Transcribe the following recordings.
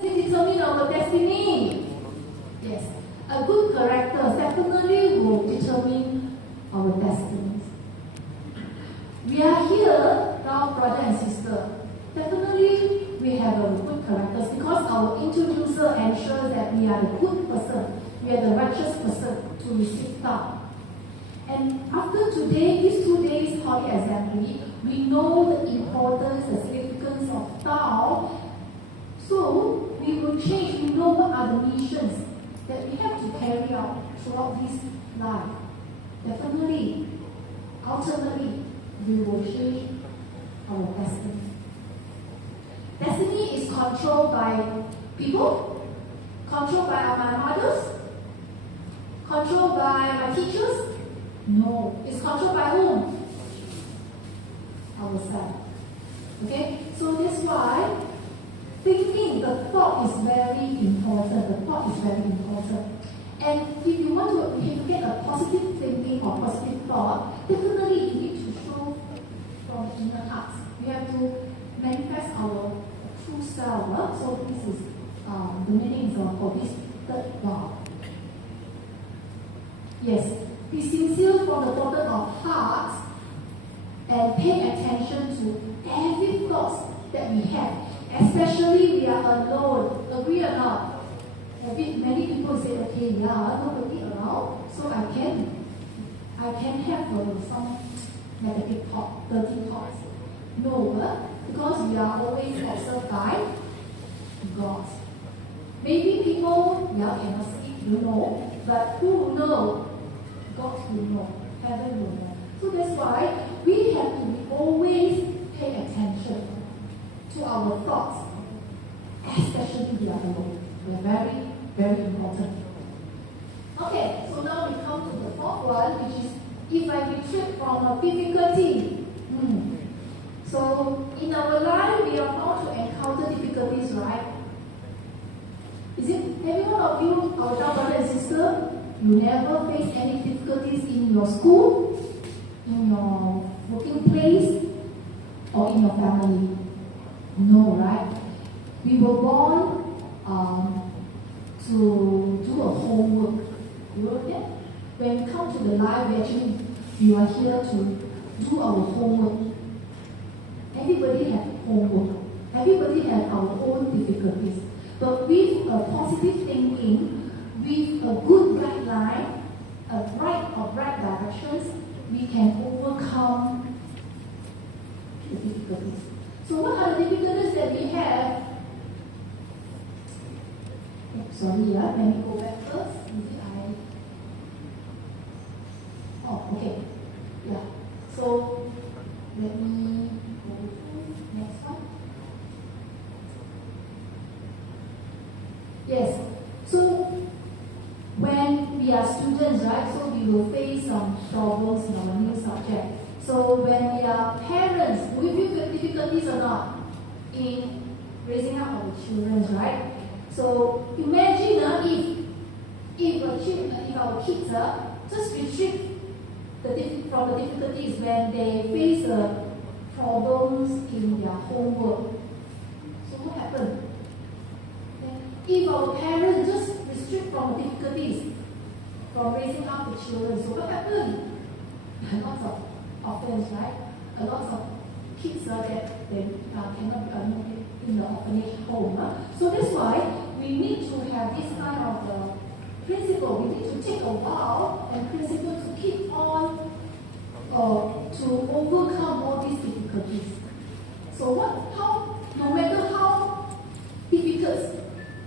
determine our destiny. Yes, a good character definitely will determine our destiny. We are here now, brother and sister. Definitely we have a good character because our introducer ensures that we are the good person, we are the righteous person to receive Tao. And after today, these 2 days Holy Assembly, we know the importance, the significance of Tao. So we will change, we know what are the missions that we have to carry out throughout this life. Definitely, ultimately, we will change our destiny. Destiny is controlled by people, controlled by my mothers, controlled by my teachers. No, it's controlled by whom? Ourselves. Okay, so that's why thinking, the thought is very important. The thought is very important. And if you want to get a positive thinking or positive thought, definitely you need to show from the inner heart. We have to manifest our true self. So this is the meaning of this third law. Yes, be sincere from the bottom of heart and pay attention to every thought that we have. Especially we are alone. Agree or not? Many people say, okay, yeah, nobody around, so I can have some negative thought, dirty thoughts. No, because we are always observed by God. Maybe people, cannot see, you know, but who will know? God will know, heaven will know. So that's why we have to always pay attention to our thoughts, especially we are alone. They are very, very important. Okay, so now we come to the fourth one, which is if I retreat from a difficulty. So in our life, we are bound to encounter difficulties, right? Is it every one of you, our brother and sister, you never face any difficulties in your school, in your working place, or in your family? No, right? We were born to do a homework. You know that? When we come to the life, we are here to do our homework. Everybody has homework. Everybody has our own difficulties. But with a positive thinking, with a good guideline, a right directions, we can overcome the difficulties. So what are the difficulties that we have? Let me go back first. Okay. Yeah. So let me go to next one. Yes. So when we are students, right? So we will face some problems in our new subject. So when we are parents, do we feel difficulties or not in raising up our children, right? So imagine if our kids just retreat from the difficulties when they face problems in their homework. So what happened? If our parents just restrict from the difficulties from raising up the children, so what happened? Lots of orphans, right? A lot of kids that they cannot be in the orphanage home. So that's why we need to have this kind of principle. We need to take a vow and principle to keep on to overcome all these difficulties. So no matter how difficult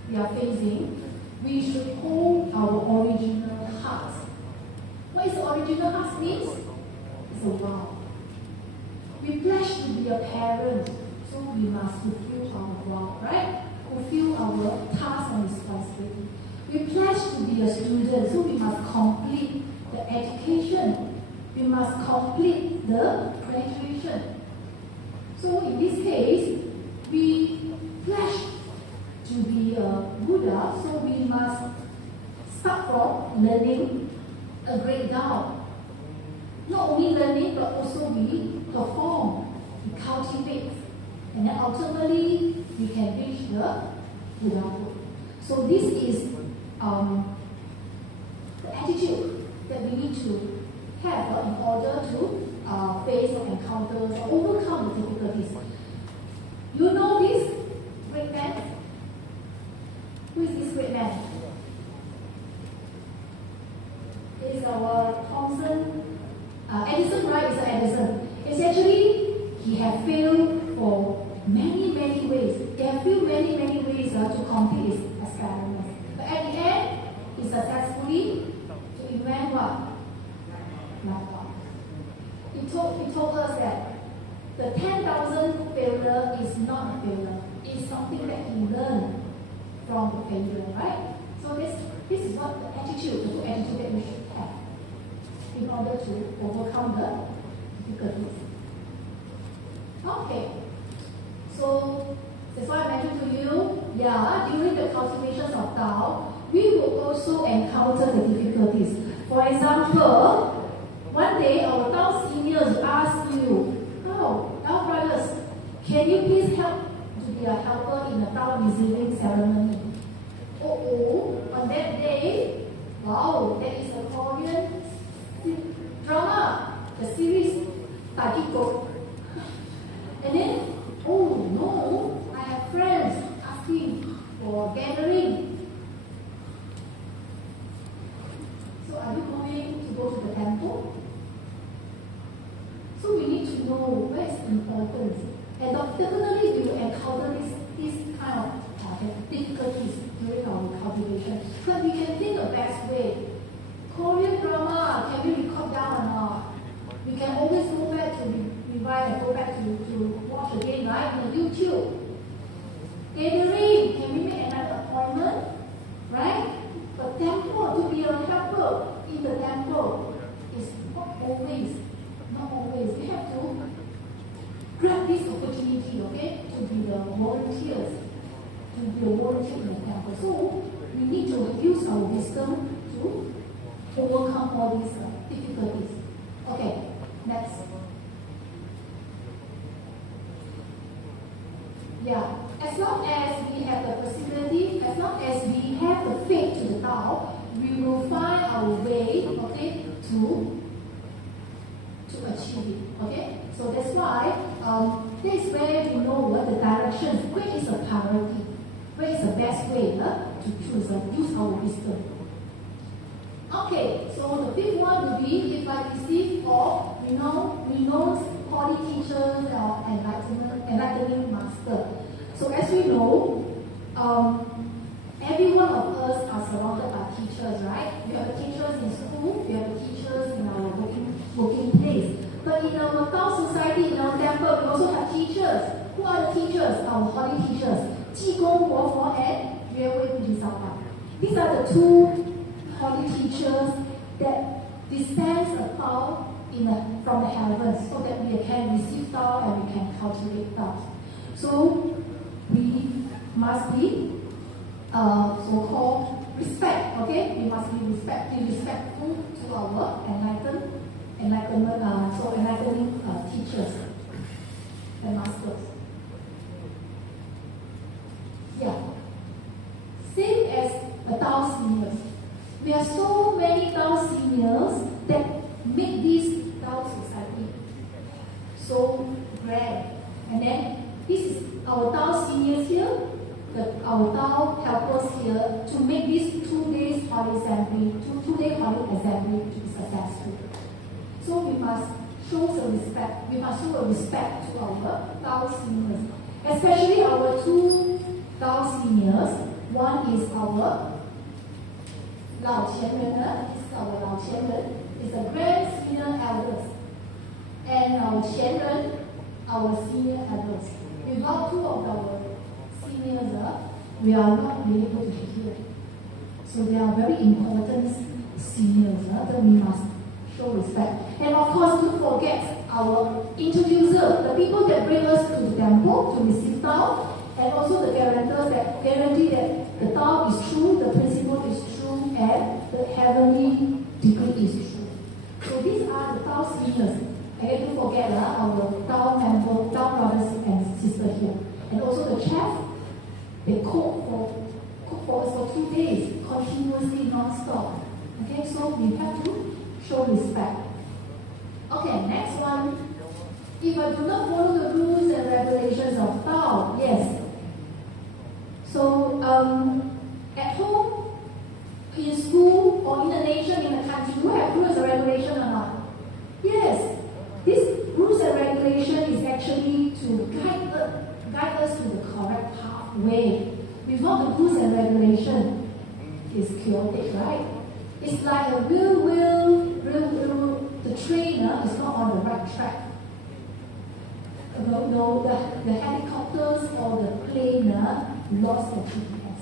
we are facing, we should hold our original heart. What is the original heart means? It's a vow. We pledge to be a parent, so we must fulfill our vow, right? Fulfill our task and responsibility. We pledge to be a student, so we must complete the education. We must complete the graduation. So in this case, we pledge to be a Buddha, so we must start from learning a great Tao. Not only learning, but also we perform, we cultivate, and then ultimately we can reach the without food. So this is the attitude that we need to have in order to face or encounter or overcome the difficulties. You know this great man? Who is this great man? It's our Edison, right? It's Edison. It's actually, he had failed for many ways. He had failed many ways to complete his experiments. But at the end, he successfully to invent what? Light bulb. He told us that the 10,000 failure is not a failure. It's something that he learned from the failure, right? So this is what the attitude, the good attitude that we should have in order to overcome the difficulties. Okay. So that's why I mentioned to you, during the cultivations of Tao, we will also encounter the difficulties. For example, one day our Tao seniors ask you, Tao brothers, can you please help to be a helper in a Tao receiving ceremony? On that day, wow, that is a Korean drama, the series Tajiko. And then, oh no, I have friends asking for gathering. So are you going to go to the temple? So we need to know where is the importance. And definitely we will encounter this kind of difficulties during our cultivation. But we can think the best way. Korean drama, can we record down or not? We can always go back to revive and go back to watch again, right? On YouTube. Gathering, can we make another appointment? Right? But temple, to be a helper in the temple is not always. We have to grab this opportunity, okay, to be the volunteers, to be a volunteer in the temple. So we need to use our wisdom to overcome all these difficulties. Okay, next. As long as we have the possibility, as long as we have the faith to the Tao, we will find our way, okay, to achieve it. Okay, so that's why this is where we know what the direction, where is the priority, where is the best way to choose and use our wisdom. Okay, so the fifth one will be if I receive or renowned holy teachers or enlightening master. So as we know, every one of us are surrounded by teachers, right? We have teachers in school, we have teachers in our working place. But in our Tao society, in our temple, we also have teachers. Who are the teachers? Our holy teachers. Qi Gong, Wo Fo, and Yue Wei Wu Ji Sao Ba. These are the two holy teachers that dispense the Tao from the heavens so that we can receive Tao and we can cultivate Tao. So we must be so-called respect, okay? We must be respectful to our enlightening teachers and masters. Same as the Tao seniors. We have so many Tao seniors that make this Tao society so grand. And then this is our Tao seniors here, our Tao helpers here to make this 2 days holy assembly, 2-day holy assembly to be successful. So we must show some respect. We must show a respect to our Tao seniors, especially our two Tao seniors. One is our Lao Qianren, is the grand senior elders, and our Qianren, our senior elders. Without two of our seniors, we are not be able to be here. So they are very important seniors that we must show respect. And of course, don't forget our introducer, the people that bring us to the temple to receive Tao, and also the guarantors that guarantee that the Tao is true, the principle is true, and the heavenly degree is true. So these are the Tao seniors. Again, don't forget our Tao member, Tao brothers and sisters here. And also the chef, They cook for us for 2 days, continuously, non-stop. Okay, so we have to show respect. Okay, next one. If I do not follow the rules and regulations of Tao, yes. So, at home, in school, or in the nation, in the country, do you have rules and regulations or not? Yes. This rules and regulation is actually to guide us to the correct pathway. Without the rules and regulation, it's chaotic, right? It's like a the trainer is not on the right track. The helicopters or the plane lost the GPS.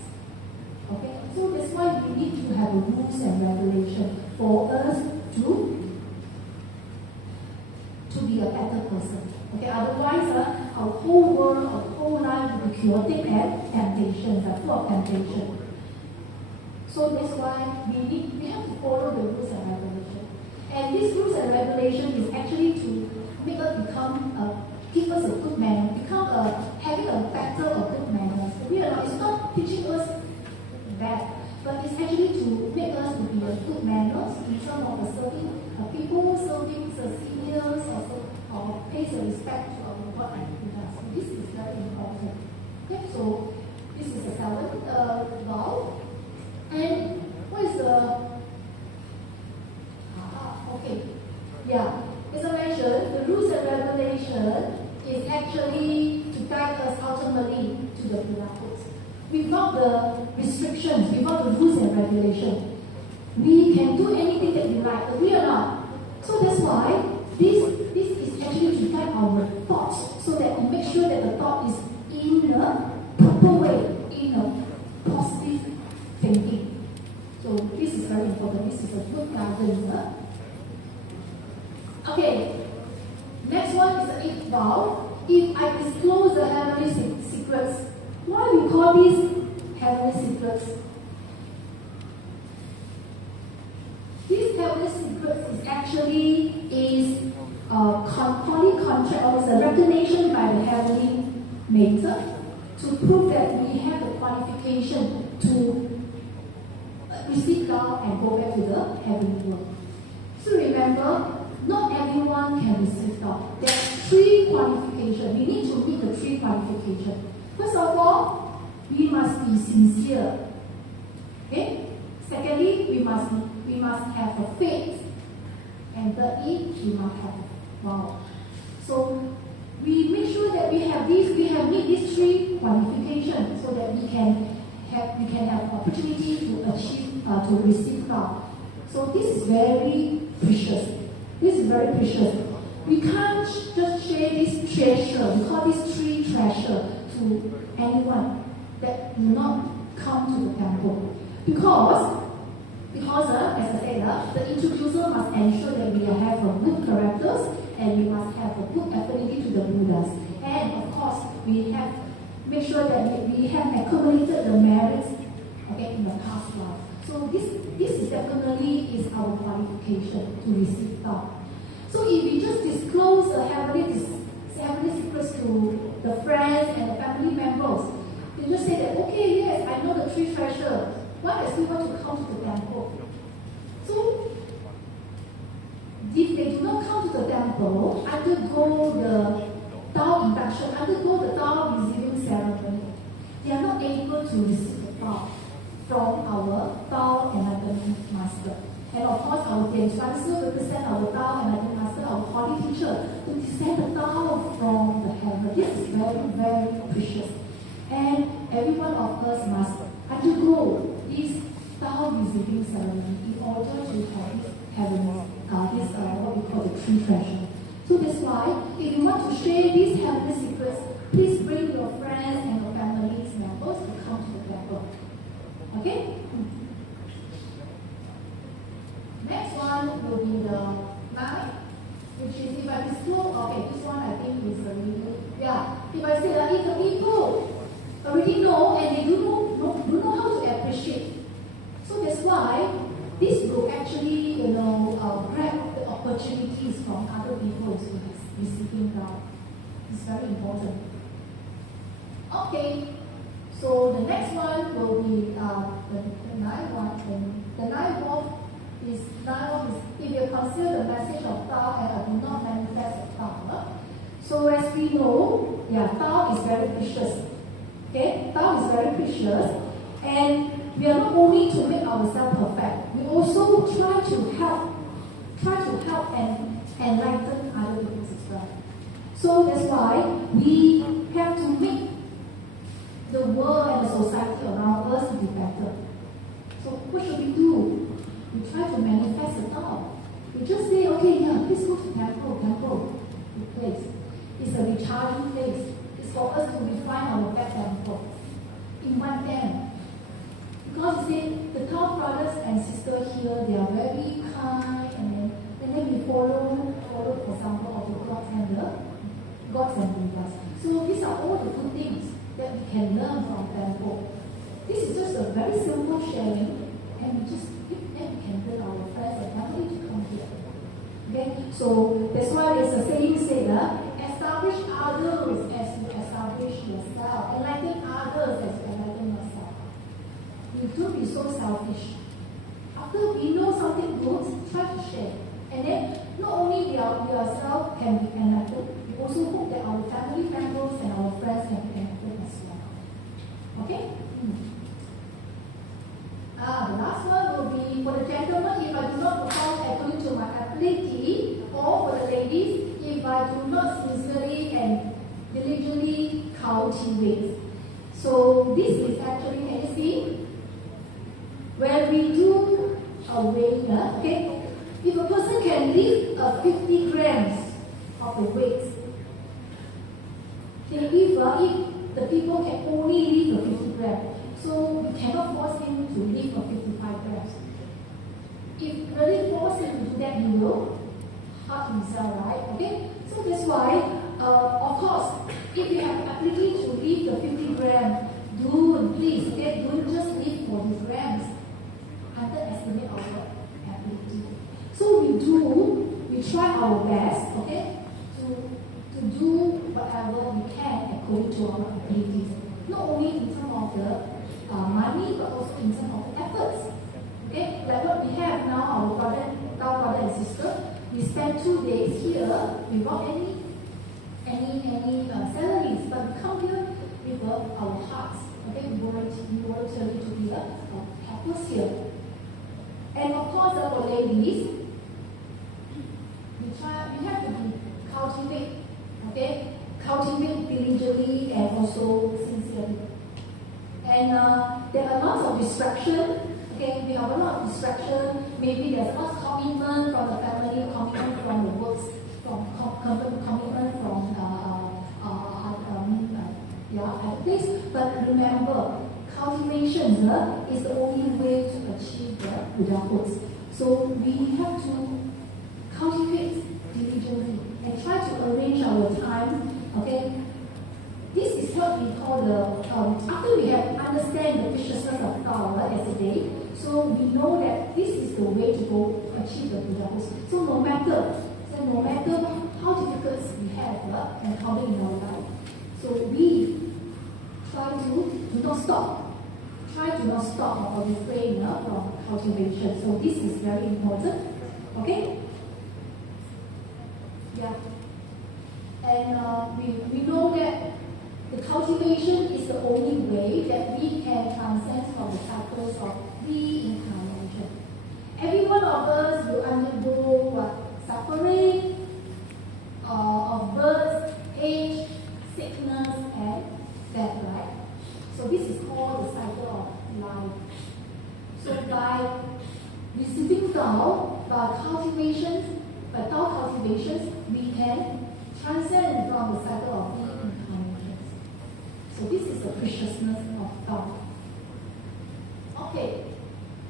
Okay, so that's why we need to have a rules and regulation for us to be a better person. Okay, otherwise our whole world, our whole life will be chaotic and temptations, full of temptation. So that's why we have to follow the rules and regulations. And these rules and regulations is actually to make us give us a good manner, having a better or good manners. It's not teaching us that, but it's actually to make us to be a good manners in terms of serving people, serving the seniors, or pay the respect to our work and leaders. So this is very important. Okay, so this is the seventh law. And what is as I mentioned, the rules and regulation is actually to guide us ultimately to the Buddhahood. Without the restrictions, without the rules and regulations, we can do anything that we like, but we are not. So that's why this is actually to guide our thoughts, so that we make sure that the thought is in a proper way, in a positive thinking. So this is very important. This is a good guidance. Okay, next one is the eighth vow. If I disclose the heavenly secrets, why we call these heavenly secrets? These heavenly secrets is actually holy contract, or is a recognition by the heavenly maker to prove that we have the qualification to receive God and go back to the heavenly world. So remember, not everyone can receive God. There are 3 qualifications. We need to meet the 3 qualifications. First of all, we must be sincere. Okay? Secondly, we must have a faith. And thirdly, we must have a vow. So we make sure that we have meet these 3 qualifications so that we can have opportunity to achieve to receive God. So this is very precious. This is very precious. We can't just share this treasure, we call this 3 treasure, to anyone that do not come to the temple. Because as I said, the introducer must ensure that we have a good characters and we must have a good affinity to the Buddhas. And of course, we have make sure that we have accumulated the merits in the past life. So this is definitely is our qualification to receive God. So if we just disclose the heavenly secrets to the friends and the family members, they just say that, okay, yes, I know the 3 treasures. Why I still want to come to the temple? So if they do not come to the temple, undergo the Tao induction, undergo the Tao receiving ceremony, they are not able to receive the Tao from our Tao Enlightenment Master. And of course, our Transfer represent our Tao Enlightenment Master, our holy teacher, to descend the Tao from the heaven. This is very, very precious. And every one of us must undergo this Tao receiving ceremony in order to have this heaven, what we call the 3 treasure. So that's why, if you want to share these heavenly secrets, please bring your friends and your family members to come to the temple. Okay? Next one will be the 9, which is if I disclose, this one I think is really, if I say that if the people already know and they do know how to appreciate. So that's why this will actually, grab the opportunities from other people who is receiving God. It's very important. Okay, so the one will be the ninth one. The ninth one is if you consider the message of Tao and I do not manifest the Tao. So as we know, Tao is very precious. Okay, Tao is very precious, and we are not only to make ourselves perfect, we also try to help and enlighten other people as well. So that's why we have to make the world and the society around us to be better. So what should we do? We try to manifest the Tao. We just say, okay, please go to temple, the place. It's a recharging place. It's for us to refine our bad temple in one time. Because you see, the Tao brothers and sisters here, they are very kind, and then we follow the example of the gods and Buddhas. So these are all the good things that we can learn from temple. This is just a very simple sharing, and we can build our friends and family to come here. Okay? So that's why there's a saying said, establish others as you establish yourself. Enlighten others as you enlighten yourself. You don't be so selfish. After we know something good, try to share. And then not only we ourselves can be enlightened, we also hope that our family members and our friends can be enlightened as well. Okay? The last one will be for the gentlemen, if I do not perform according to my ability, or for the ladies, if I do not sincerely and diligently cultivate. So this is actually, can you see? When we do a weight, okay? If a person can lift 50 grams of the weight, okay, if the people can only lift 50 grams, so we cannot force him to lift 55 grams. If really force him to do that, he will hurt himself, right? Okay? So that's why, of course, if you have the ability to lift the 50 grams, please, okay, don't just lift 40 grams. Underestimate our ability. So we try our best, okay, to do whatever we can according to our abilities. Not only in terms of the money, but also in terms of the efforts. Okay, like what we have now, our brother and sister, we spend 2 days here without any salaries, but we come here with our hearts. Okay, we voluntarily to be helpers here. And of course, for ladies, we have to cultivate diligently and also sincerely. And there are lots of distraction. Okay, we have a lot of distraction. Maybe there's lots of commitment from the family, commitment from the works, commitment from other place. But remember, cultivation is the only way to achieve the Buddhahood. So we have to cultivate diligently and try to arrange our time. Okay, this is what we call the after we have understand the preciousness of Tao yesterday. So we know that this is the way to go achieve the Buddhahood. So no matter how difficult we have encountering in our life, so we try to do not stop. Try to not stop or refrain from cultivation. So this is very important. Okay? Yeah. And we know that the cultivation is the only way that we can transcend from the cycles of reincarnation. Every one of us will undergo suffering of birth, age, sickness, and death, right? So this is called the cycle of life. So by receiving Tao, by Tao cultivations, we can transcend from the cycle of reincarnations. So this is the preciousness of Tao. Okay.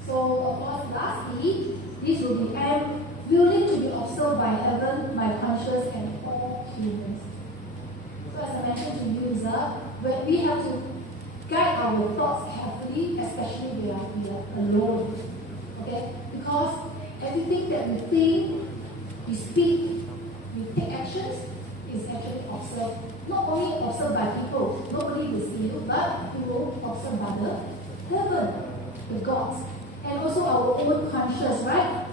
So of course, lastly, this will be willing to be observed by heaven, by conscious, and all humans. So as I mentioned to you, when we have to guide our thoughts carefully, especially when we are alone. Okay? Because everything that we think, we speak, we take actions, is actually observed, not only observed by people, nobody will see you, but you will observe by the heaven, the gods, and also our own conscious, right?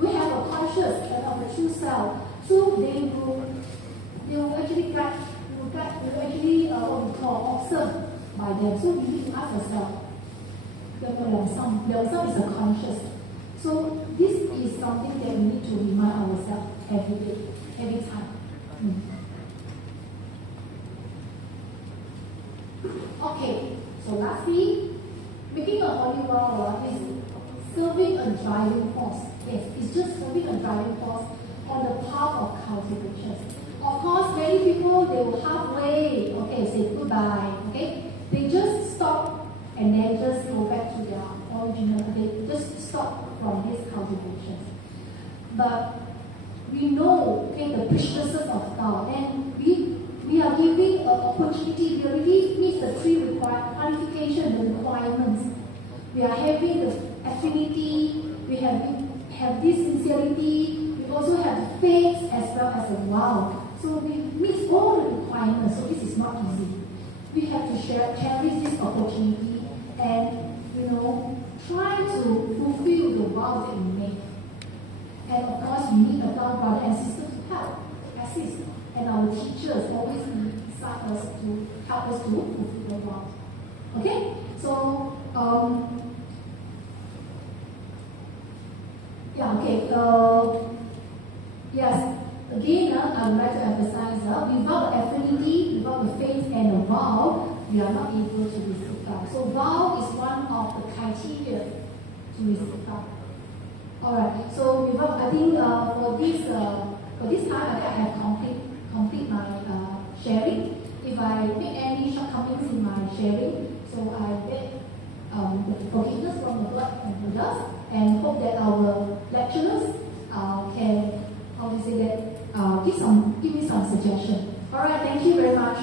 We have a conscious and of the true self, so they will actually guide, will actually what we call observe by them. So we need to ask ourselves, Leongsam is a conscious. So this is something that we need to remind ourselves every day, every time. Okay, so lastly, making a holy vow is serving a driving force. Yes, it's just serving a driving force on the path of cultivation. Of course, many people, they will halfway, okay, say goodbye, okay? They just stop and then just go back to their original, they just stop from this cultivation. But we know, okay, the preciousness of Tao, and we are giving an opportunity, we already meet the three qualifications, the requirements. We are having the affinity, we have this sincerity, we also have faith as well as a vow. So we meet all the requirements, so this is not easy. We have to cherish this opportunity and, try to fulfill the vows that we make. And of course, we need a brother and sister to help, assist, and our teachers always beside us to help us to fulfill the vows. Okay? So, yes, again, I would like to emphasize without the affinity, without the faith and the vow, we are not able to receive God. So, vow is one of the criteria to receive God. Alright, so without, I think for this time, I think I have complete my sharing. If I make any shortcomings in my sharing, so I beg the forgiveness from the Lord and Buddhas, and hope that our lecturers can, give me some suggestion. Alright, thank you very much.